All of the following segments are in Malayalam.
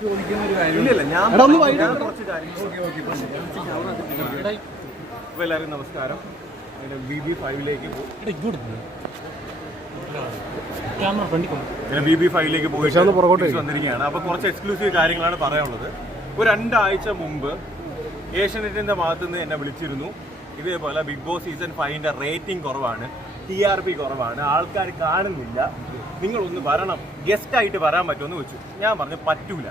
അപ്പോൾ എല്ലാവർക്കും നമസ്കാരം. ബി ബി ഫൈവിലേക്ക് പോകും കൊണ്ട്. ബി ബി ഫൈവിലേക്ക് പോയിട്ട് വന്നിരിക്കുകയാണ്. അപ്പോൾ കുറച്ച് എക്സ്ക്ലൂസീവ് കാര്യങ്ങളാണ് പറയാനുള്ളത്. ഒരു രണ്ടാഴ്ച മുമ്പ് ഏഷ്യനെറ്റിന്റെ ഭാഗത്തു നിന്ന് എന്നെ വിളിച്ചിരുന്നു. ഇതേപോലെ ബിഗ് ബോസ് സീസൺ ഫൈവിന്റെ റേറ്റിംഗ് കുറവാണ്. ടി ആർ പി കുറവാണ്. ആൾക്കാർ കാണുന്നില്ല. നിങ്ങളൊന്ന് വരണം. ഗസ്റ്റ് ആയിട്ട് വരാൻ പറ്റുമെന്ന് ചോദിച്ചു. ഞാൻ പറഞ്ഞു പറ്റൂല.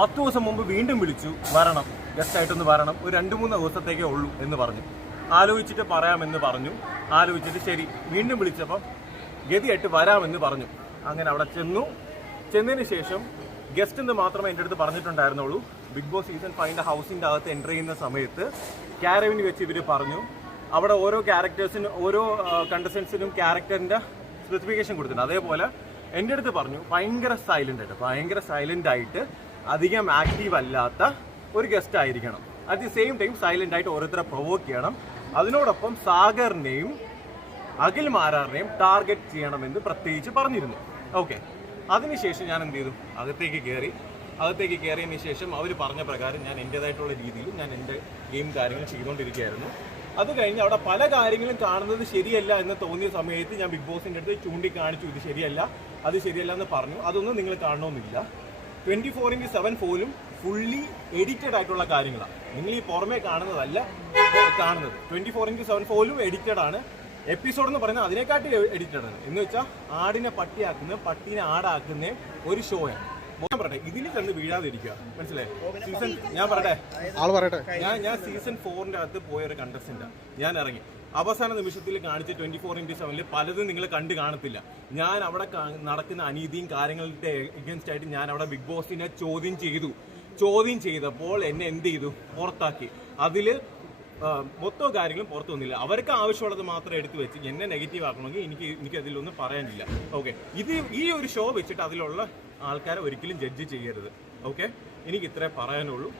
പത്ത് ദിവസം മുമ്പ് വീണ്ടും വിളിച്ചു വരണം. ഗസ്റ്റ് ആയിട്ടൊന്ന് വരണം. ഒരു രണ്ട് മൂന്ന് ദിവസത്തേക്കേ ഉള്ളൂ എന്ന് പറഞ്ഞു. ആലോചിച്ചിട്ട് പറയാമെന്ന് പറഞ്ഞു. ആലോചിച്ചിട്ട് ശരി വീണ്ടും വിളിച്ചപ്പം ഗതിയായിട്ട് വരാമെന്ന് പറഞ്ഞു. അങ്ങനെ അവിടെ ചെന്നു. ചെന്നതിന് ശേഷം ഗസ്റ്റ് എന്ന് മാത്രമേ എന്റെ അടുത്ത് പറഞ്ഞിട്ടുണ്ടായിരുന്നുള്ളൂ. ബിഗ് ബോസ് സീസൺ ഫൈവിന്റെ ഹൗസിന്റെ അകത്ത് എന്റർ ചെയ്യുന്ന സമയത്ത് ക്യാരവിന് വെച്ച് ഇവർ പറഞ്ഞു. അവിടെ ഓരോ ക്യാരക്ടേഴ്സിനും ഓരോ കണ്ടസ്റ്റൻസിനും ക്യാരക്ടറിന്റെ സ്പെസിഫിക്കേഷൻ കൊടുത്തിട്ടുണ്ട്. അതേപോലെ എന്റെ അടുത്ത് പറഞ്ഞു ഭയങ്കര സൈലന്റ് ആയിട്ട് ഭയങ്കര സൈലന്റ് ആയിട്ട് അധികം ആക്റ്റീവ് അല്ലാത്ത ഒരു ഗസ്റ്റ് ആയിരിക്കണം. At the same time silent ആയിട്ട് ഓരോരുത്തരെ പ്രൊവോക്ക് ചെയ്യണം. അതിനോടൊപ്പം സാഗറിനെയും അഖിൽ മാരാറിനെയും ടാർഗറ്റ് ചെയ്യണമെന്ന് പ്രത്യേകിച്ച് പറഞ്ഞിരുന്നു. ഓക്കെ അതിനുശേഷം ഞാൻ എന്ത് ചെയ്തു? അകത്തേക്ക് കയറി അകത്തേക്ക് കയറിയതിന് ശേഷം അവർ പറഞ്ഞ പ്രകാരം ഞാൻ എന്റെതായിട്ടുള്ള രീതിയിൽ ഞാൻ എന്റെ ഗെയിം കാര്യങ്ങൾ ചെയ്തുകൊണ്ടിരിക്കുകയായിരുന്നു. അത് കഴിഞ്ഞ് അവിടെ പല കാര്യങ്ങളും കാണുന്നത് ശരിയല്ല എന്ന് തോന്നിയ സമയത്ത് ഞാൻ ബിഗ് ബോസിന്റെ അടുത്ത് ചൂണ്ടിക്കാണിച്ചു ഇത് ശരിയല്ല അത് ശരിയല്ല എന്ന് പറഞ്ഞു. അതൊന്നും നിങ്ങൾ കാണണമെന്നില്ല. ട്വന്റി ഫോർ ഇന്റു സെവൻ പോലും ഫുള്ളി എഡിറ്റഡ് ആയിട്ടുള്ള കാര്യങ്ങളാണ്. നിങ്ങൾ ഈ പുറമേ കാണുന്നതല്ല കാണുന്നത്. ട്വന്റി ഫോർ ഇന്റു സെവൻ പോലും എഡിറ്റഡ് ആണ്. എപ്പിസോഡ് എന്ന് പറയുന്നത് അതിനെക്കാട്ടി എഡിറ്റഡ് ആണ്. എന്ന് വെച്ചാൽ ആടിനെ പട്ടിയാക്കുന്ന പട്ടീനെ ആടാക്കുന്ന ഒരു ഷോയാണ് ഞാൻ പറയട്ടെ ഇതിൽ കണ്ട് വീഴാതിരിക്കുക. മനസ്സിലായി? സീസൺ ഞാൻ പറയട്ടെ. ആൾ പറയട്ടെ. ഞാൻ ഞാൻ സീസൺ ഫോറിന്റെ അകത്ത് പോയ ഒരു കണ്ടസ്റ്റന്റാണ് ഞാൻ ഇറങ്ങി. അവസാന നിമിഷത്തിൽ കാണിച്ച ട്വന്റി ഫോർ ഇന്റു സെവനിൽ പലതും നിങ്ങൾ കണ്ടു കാണത്തില്ല. ഞാൻ അവിടെ നടക്കുന്ന അനീതിയും കാര്യങ്ങളുടെ എഗൻസ്റ്റ് ആയിട്ട് ഞാൻ അവിടെ ബിഗ് ബോസിനെ ചോദ്യം ചെയ്തു. ചോദ്യം ചെയ്തപ്പോൾ എന്നെ എന്ത് ചെയ്തു? പുറത്താക്കി. അതിൽ ആ, മൊത്തം കാര്യങ്ങളും പുറത്തു വന്നില്ല. അവർക്ക് ആവശ്യമുള്ളത് മാത്രം എടുത്തു വെച്ച് എന്നെ നെഗറ്റീവ് ആക്കണമെങ്കിൽ എനിക്ക് എനിക്ക് അതിലൊന്നും പറയാനില്ല. ഓക്കെ ഇത് ഈ ഒരു ഷോ വെച്ചിട്ട് അതിലുള്ള ആൾക്കാരെ ഒരിക്കലും ജഡ്ജ് ചെയ്യരുത്. ഓക്കെ എനിക്ക് ഇത്രേ പറയാനുള്ളൂ.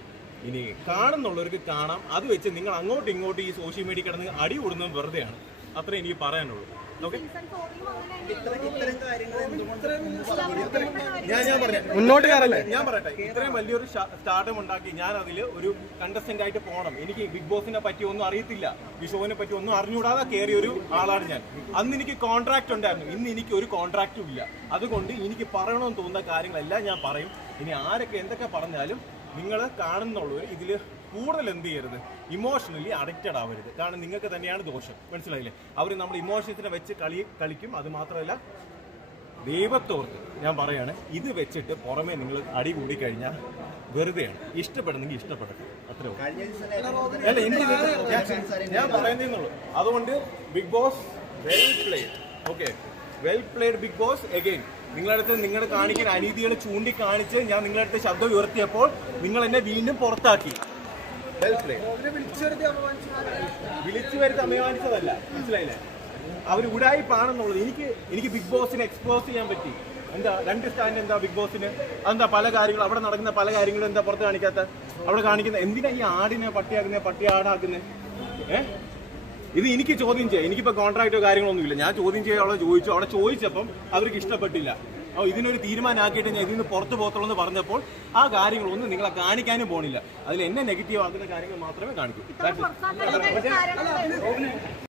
ഇനി കാണുന്നുള്ളവർക്ക് കാണാം. അത് വെച്ച് നിങ്ങൾ അങ്ങോട്ടും ഇങ്ങോട്ടും ഈ സോഷ്യൽ മീഡിയ കിടന്ന് അടി കൂടുന്നത് വെറുതെയാണ്. അത്രേ എനിക്ക് പറയാനുള്ളൂ. ഓക്കെ ഞാൻ ഞാൻ പറഞ്ഞു. മുന്നോട്ട് കയറല്ലേ? ഞാൻ പറയട്ടെ. ഇത്രയും വലിയൊരു സ്റ്റാർട്ടം ഉണ്ടാക്കി ഞാൻ അതിൽ ഒരു കണ്ടസ്റ്റന്റ് ആയിട്ട് പോകണം. എനിക്ക് ബിഗ് ബോസിനെ പറ്റി ഒന്നും അറിയത്തില്ല. ഈ പറ്റി ഒന്നും അറിഞ്ഞുകൂടാതെ കയറിയ ഒരു ആളാണ് ഞാൻ. അന്ന് എനിക്ക് കോൺട്രാക്ട് ഉണ്ടായിരുന്നു. ഇന്ന് എനിക്ക് ഒരു കോൺട്രാക്റ്റും ഇല്ല. അതുകൊണ്ട് എനിക്ക് പറയണമെന്ന് തോന്നുന്ന കാര്യങ്ങളെല്ലാം ഞാൻ പറയും. ഇനി ആരൊക്കെ എന്തൊക്കെ പറഞ്ഞാലും നിങ്ങൾ കാണുന്നുള്ളവർ ഇതിൽ കൂടുതൽ എന്ത് ചെയ്യരുത്? ഇമോഷണലി അഡിക്റ്റഡ് ആവരുത്. കാരണം നിങ്ങൾക്ക് തന്നെയാണ് ദോഷം. മനസ്സിലായില്ലേ? അവർ നമ്മൾ ഇമോഷൻസിനെ വെച്ച് കളി കളിക്കും. അത് മാത്രമല്ല ദൈവത്തോർത്ത് ഞാൻ പറയാണ് ഇത് വെച്ചിട്ട് പുറമേ നിങ്ങൾ അടി കൂടി കഴിഞ്ഞാൽ വെറുതെയാണ്. ഇഷ്ടപ്പെടുന്നെങ്കിൽ ഇഷ്ടപ്പെടട്ടെ. അത്രേ ഉള്ളൂ. അല്ല എനിക്ക് ഞാൻ- പറയുന്നേന്നുള്ളൂ അതുകൊണ്ട് Bigg Boss well played okay well played Bigg Boss again നിങ്ങളടുത്ത് നിങ്ങളുടെ കാണിക്കുന്ന അനീതികൾ ചൂണ്ടിക്കാണിച്ച് ഞാൻ നിങ്ങളുടെ അടുത്ത് ശബ്ദം ഉയർത്തിയപ്പോൾ നിങ്ങൾ എന്നെ വീണ്ടും പുറത്താക്കി. വെൽ പ്ലേഡ് വിളിച്ചു വരുത്തി അഭിമാനിച്ചതല്ല മനസ്സിലായില്ലേ? അവർ ഉടായിപ്പാണെന്നുള്ളത് എനിക്ക് എനിക്ക് ബിഗ് ബോസിനെ എക്സ്പോസ് ചെയ്യാൻ പറ്റി. എന്താ രണ്ട് സ്റ്റാൻഡ് എന്താ ബിഗ് ബോസിന്? അതെന്താ പല കാര്യങ്ങളും അവിടെ നടക്കുന്ന പല കാര്യങ്ങളും എന്താ പുറത്ത് കാണിക്കാത്ത? അവിടെ കാണിക്കുന്ന എന്തിനാ ഈ ആടിനെ പട്ടിയാക്കുന്നത് പട്ടി ആടാക്കുന്നത് ഏ? ഇത് എനിക്ക് ചോദ്യം ചെയ്യാം. എനിക്കിപ്പോ കോൺട്രാക്റ്റോ കാര്യങ്ങളൊന്നുമില്ല ഞാൻ ചോദ്യം ചെയ്യാൻ അവളെ ചോദിച്ചു. അവിടെ ചോദിച്ചപ്പം അവർക്ക് ഇഷ്ടപ്പെട്ടില്ല. അപ്പോൾ ഇതിനൊരു തീരുമാനമാക്കിയിട്ട് ഞാൻ ഇതിന് പുറത്ത് പോകത്തുള്ളൂ എന്ന് പറഞ്ഞപ്പോൾ ആ കാര്യങ്ങളൊന്നും നിങ്ങളെ കാണിക്കാനും പോണില്ല. അതിൽ എന്നെ നെഗറ്റീവ് ആക്കുന്ന കാര്യങ്ങൾ മാത്രമേ കാണിക്കൂ.